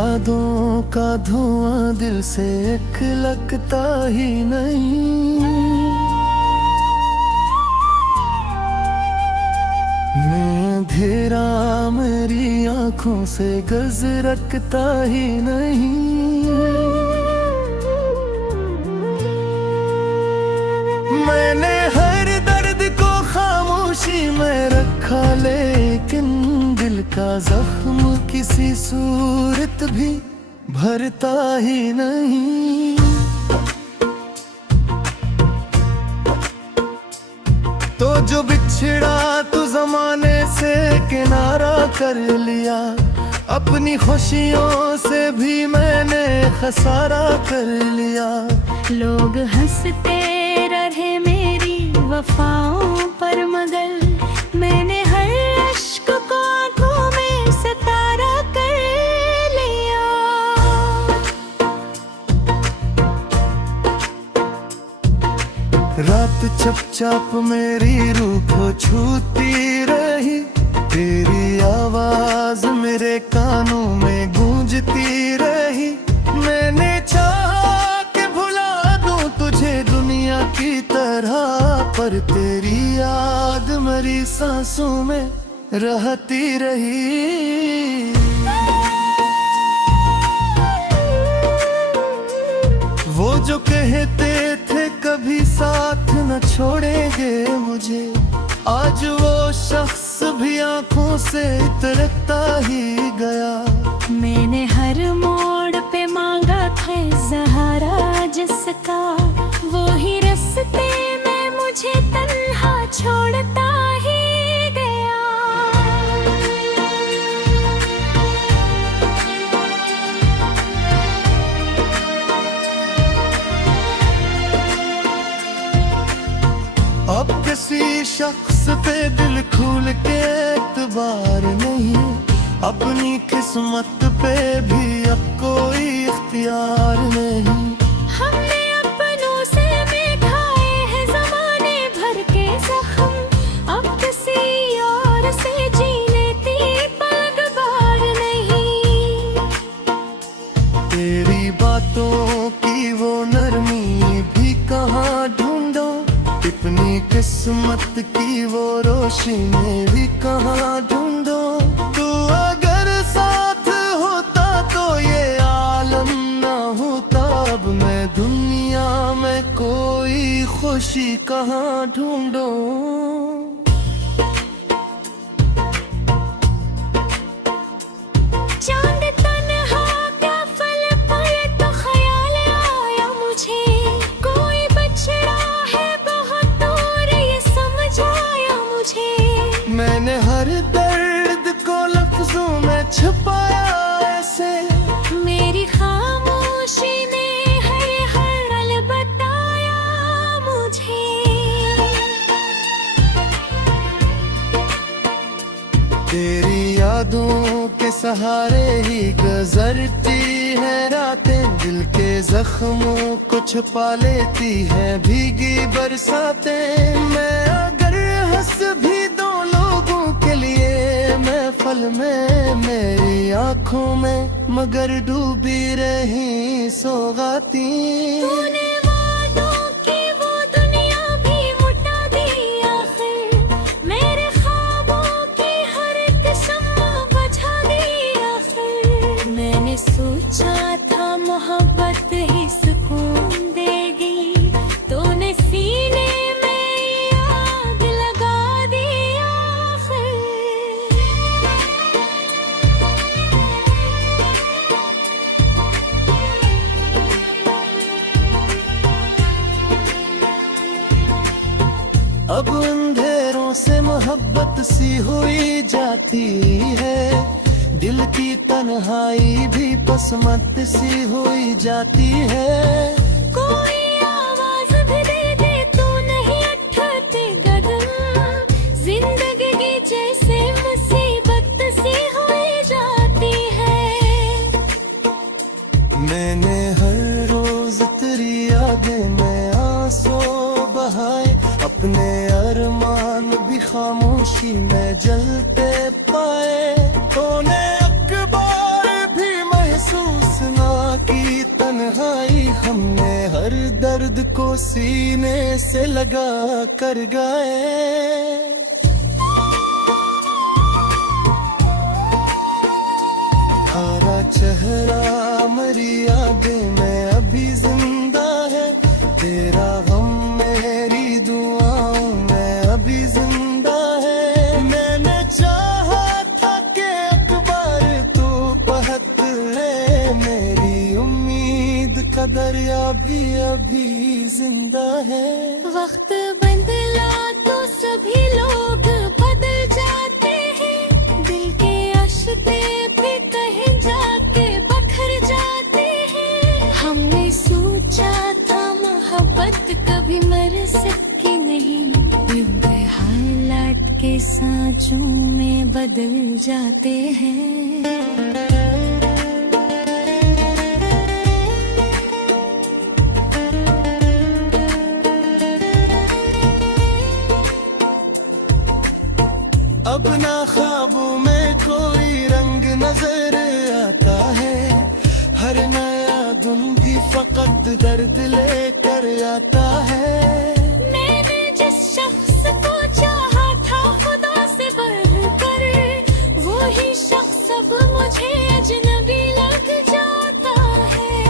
यादों का धुआं दिल से एक लगता ही नहीं। मैं अंधेरा मेरी आंखों से गज रखता ही नहीं। मैंने हर दर्द को खामोशी में रखा, लेकिन दिल का जख्म किसी सूरत भी भरता ही नहीं। तो जो बिछड़ा तो जमाने से किनारा कर लिया, अपनी खुशियों से भी मैंने खसारा कर लिया। लोग हंसते रहे मेरी वफाओं पर, मगर मैंने हर अश्क को आंखों में सितारा कर लिया। रात चुपचाप मेरी रूह को छूती रही, तेरी आवाज मेरे कानों में गूंजती रही। मैंने चाहा कि भुला दूं तुझे दुनिया की तरह, पर तेरी याद मेरी सांसों में रहती रही। वो जो कहते थे कभी साथ न छोड़ेंगे मुझे, आज वो शख्स भी आंखों से तरसता ही गया। मैंने हर मोड़ पे मांगा था सहारा जिसका, वो ही रास्ते में मुझे तन्हा छोड़ता ही गया। अब किसी शख्स पे दिल खोल के एतबार नहीं, अपनी किस्मत पे भी अब कोई इख्तियार नहीं। हमने अपनों से मिटाए हैं ज़माने भर के ज़ख्म, अब किसी और से जीने की पलक नहीं। तेरी बातों की वो नरमी भी कहाँ ढूंढो, अपनी किस्मत की वो रोशनी भी कहाँ ढूंढो। तू अगर साथ होता तो ये आलम ना होता, अब मैं दुनिया में कोई खुशी कहाँ ढूंढो। चांद तन्हा क्या फल पाए तो ख्याल आया मुझे, कोई बछड़ा है बहुत दूर ये समझ आया मुझे। मैंने हर दर्द को लफ्जों में छुपाया ऐसे, मेरी खामोशी ने हर हल बताया मुझे। तेरी यादों के सहारे ही गुजरती है रातें, दिल के जख्मों को छुपा लेती है भीगी बरसातें। मैं अगर हंस भी दो लोगों के लिए महफल में, मेरी आंखों में मगर डूबी रही सौगाती। तूने वादों की वो दुनिया भी मुटा दी आखिर, मेरे ख्वाबों की हर किस्म बुझा दी आखिर। मैंने सोचा था मोहब्बत ही सुकून देगी, तूने सीने में आग लगा दी आखिर। अब अंधेरों से मोहब्बत सी हुई जाती है, दिल की तन्हाई भी पसमत सी हुई जाती है। कोई आवाज भी दे दे तू नहीं अटकते कदम, जिंदगी की जैसे मुसीबत सी हुई जाती है। मैंने हर रोज तेरी यादें में आंसू बहाए, अपने अरमान भी खामोशी में जलते पाए। तूने अखबार भी महसूस हमने हर दर्द को सीने से लगा कर गाए। तारा चेहरा मरी यादें में अभी जिंदा है, तेरा गम मेरी दुआओं में अभी जिंदा है। मैंने चाहा था कि अकबर तू बहत है, मेरी उम्मीद का दरिया भी अभी जिंदा है। वक्त बदला तो सभी लोग बदल जाते हैं, दिल के आशिक़े भी कहीं जाके बखर जाते हैं। हमने सोचा था मोहब्बत कभी मर सकी नहीं, यूं हालात के सांचों में बदल जाते हैं। अब ना ख्वाबों में कोई रंग नजर आता है, हर नया दिन भी फकत दर्द लेकर आता है। मैंने जिस शख्स को चाहा था खुदा से बढ़कर, वो ही शख्स अब मुझे अजनबी लग जाता है।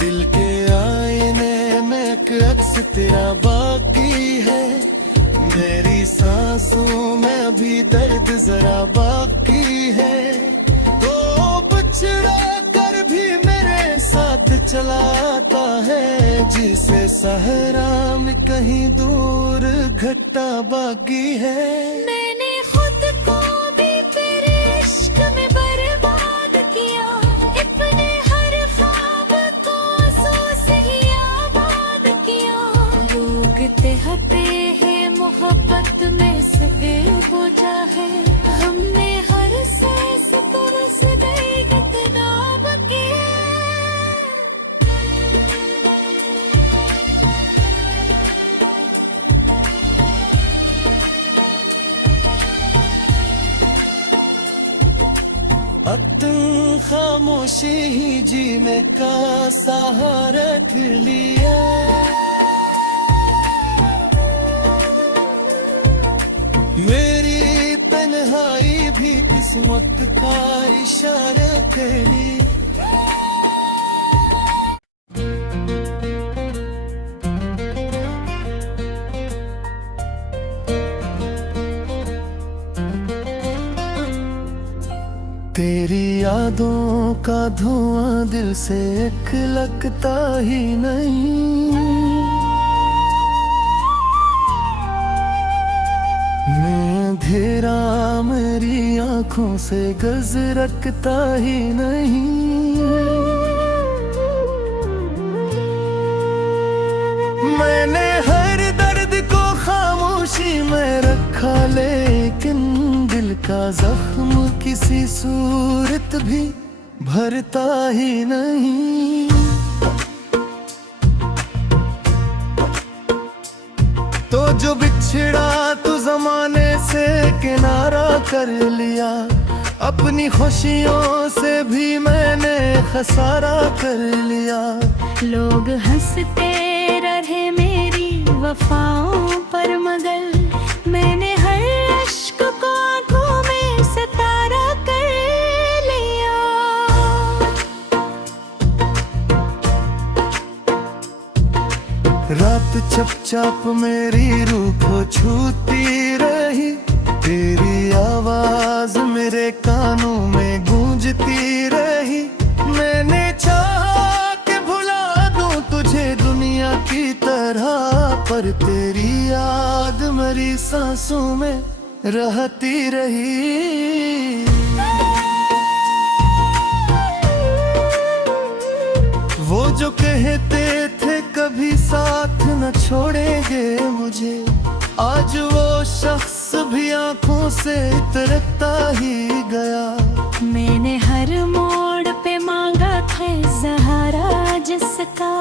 दिल के आईने में एक अक्स तेरा बाकी है, मेरी सांसों में अभी दर्द जरा बाकी है। तो बिछड़ा कर भी मेरे साथ चलाता है, जिसे सहरा में कहीं दूर घटा बाकी है। मैंने खुद को भी तेरे इश्क में बर्बाद किया, अपने हर ख्वाब को आंसू से ही आबाद किया। लोग कहते हैं मोहब्बत में सगे बोझा है, हमने हर सांस तरस गई किताब की। अब तुम खामोशी ही जी में का सहारा रख लिया। मेरी तन्हाई भी किस्मत का इशारा करी। तेरी यादों का धुआं दिल से एक लगता ही नहीं, मैं अंधेरा मेरी आंखों से गज रखता ही नहीं। मैंने हर दर्द को खामोशी में रखा, लेकिन दिल का जख्म किसी सूरत भी भरता ही नहीं। तो जो बिछड़ा तू जमाने से किनारा कर लिया, अपनी खुशियों से भी मैंने खसारा कर लिया। लोग हंसते रहे मेरी वफाओं पर, मगर मैंने हर अश्क को आंखों में सितारा कर लिया। रात चुपचाप मेरी रूह को छूती रही, तेरी आवाज मेरे कानों में गूंजती रही। मैंने चाहा कि भुला दूं तुझे दुनिया की तरह, पर तेरी याद मेरी सांसों में रहती रही। वो जो कहते थे कभी साथ न छोड़ेंगे मुझे, आज वो शख्स भी आंखों से तरता ही गया। मैंने हर मोड़ पे मांगा था सहारा जिसका,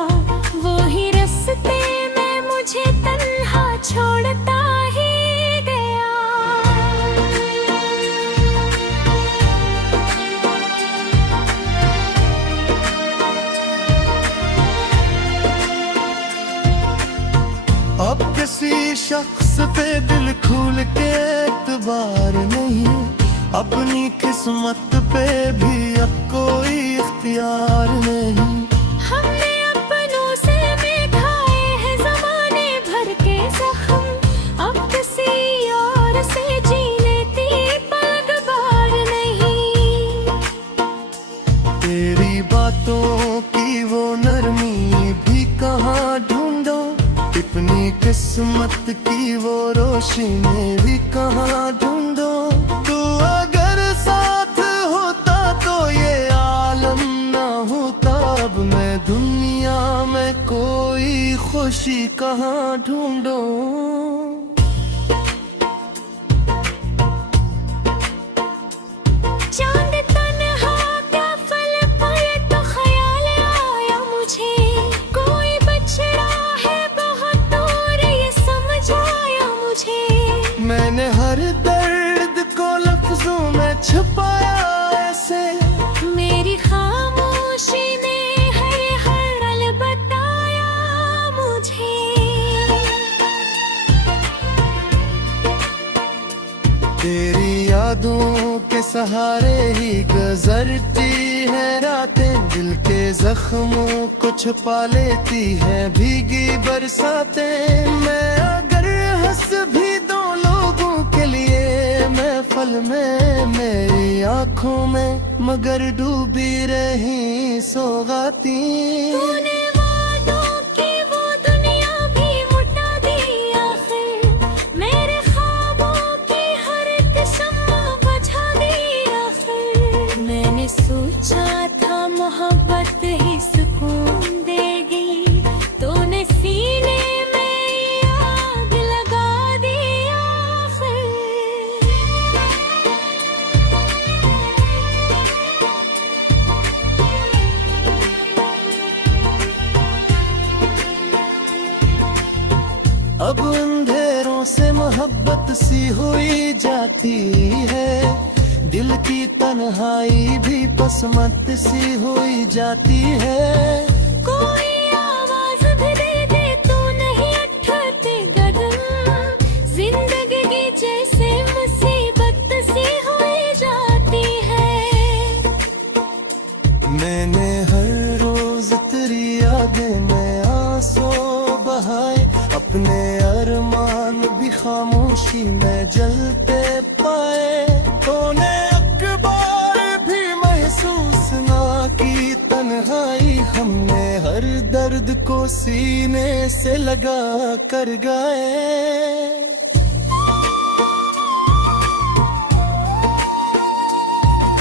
वो ही रास्ते में मुझे तन्हा छोड़ता ही गया। शख्स पे दिल खोल के एतबार नहीं, अपनी किस्मत पे भी अब कोई इख्तियार नहीं। हमने अपनों से में खाए हैं ज़माने भर के जख्म, अब किसी और से जीने की पलक नहीं। तेरी बातों की वो नरमी भी कहाँ ढूंढो, अपनी किस्मत की वो रोशनी भी कहाँ ढूंढो। तू अगर साथ होता तो ये आलम ना होता, अब मैं दुनिया में कोई खुशी कहाँ ढूंढो। चांद तन्हा क्या फल पाए तो ख्याल आया मुझे, कोई बछड़ा है बहुत दूर ये समझ आया मुझे। मैंने हर दर्द को लफ्जों में छुपाया ऐसे, मेरी खामोशी ने हर हल बताया मुझे। तेरी यादों के सहारे ही गुजरती है रातें, दिल के जख्मों को छुपा लेती है भीगी बरसातें। मैं अगर हंस भी दो लोगों के लिए महफल में, मेरी आंखों में मगर डूबी रही सौगाती। तूने वादों की वो दुनिया भी मुटा दी आखिर, मेरे ख्वाबों की हर किस्म बुझा दी आखिर। मैंने सोचा था मोहब्बत ही सुकून देगी, तूने सीने में आग लगा दी आखिर। अब अंधेरों से मोहब्बत सी हुई जाती है, दिल की तन्हाई भी पसमत सी हुई जाती है। कोई आवाज भी दे दे तू नहीं अटकते कदम, जिंदगी की जैसे मुसीबत सी हुई जाती है। मैंने हर रोज तेरी यादें में आंसू बहाए, अपने अरमान भी खामोशी में जलते पाए। तूने अकबार भी महसूस ना की तन्हाई, हमने हर दर्द को सीने से लगा कर गाए।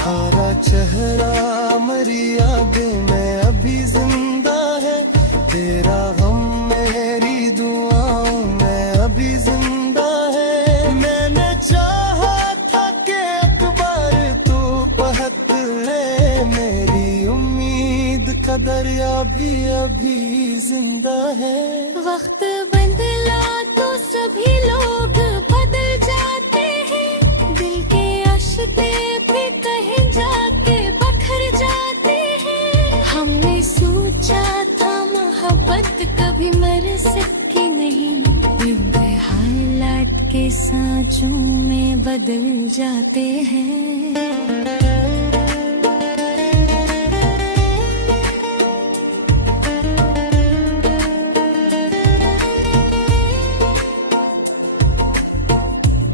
तारा चेहरा मेरी यादें में अभी जिंदा है, तेरा गम मेरी दुआओं में अभी जिंदा है। मैंने चाहा था कि अकबर तू बहत है, मेरी उम्मीद का दरिया भी अभी जिंदा है। वक्त बदला तो सभी लोग बदल जाते हैं, दिल के आशिक़े भी कहीं जाके बखर जाते हैं। हमने सोचा था मोहब्बत कभी मर सकती नहीं, यूं हालात के सांचों में बदल जाते हैं।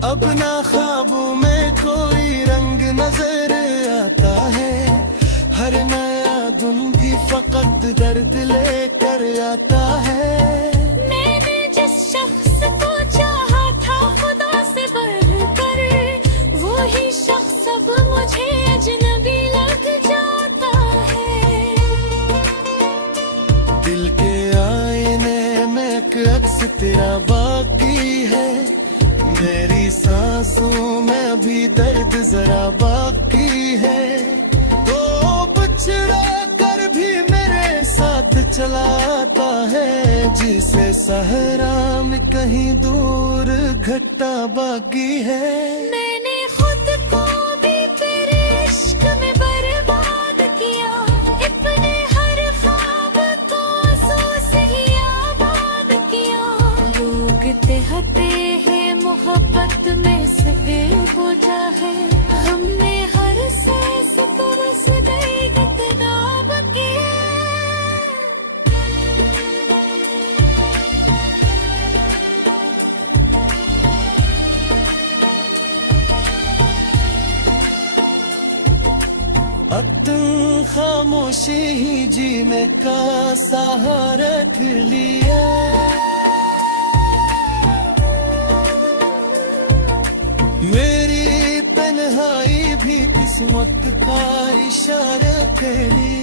अब ना ख्वाबों में कोई रंग नजर आता है, हर नया दिन भी फकत दर्द लेकर आता है। मैंने जिस शख्स को चाहा था खुदा से बढ़कर, वो ही शख्स अब मुझे अजनबी लग जाता है। दिल के आईने में एक अक्स तेरा बाकी है, मेरी सांसों में अभी दर्द जरा बाकी है। तो बिछड़ा कर भी मेरे साथ चलाता है, जिसे सहरा में कहीं दूर घटा बाकी है। मैंने खुद को भी तेरे इश्क में बर्बाद किया, अपने हर ख्वाब को आंसू से ही आबाद किया। लोग कहते हैं मोहब्बत में से बेवजह है, हमने हर सांस तरस गई कितना बकिया। अब तुम खामोशी ही जी में का सहारा रख लिया। मेरी तन्हाई भी किस्मत का इशारा करी।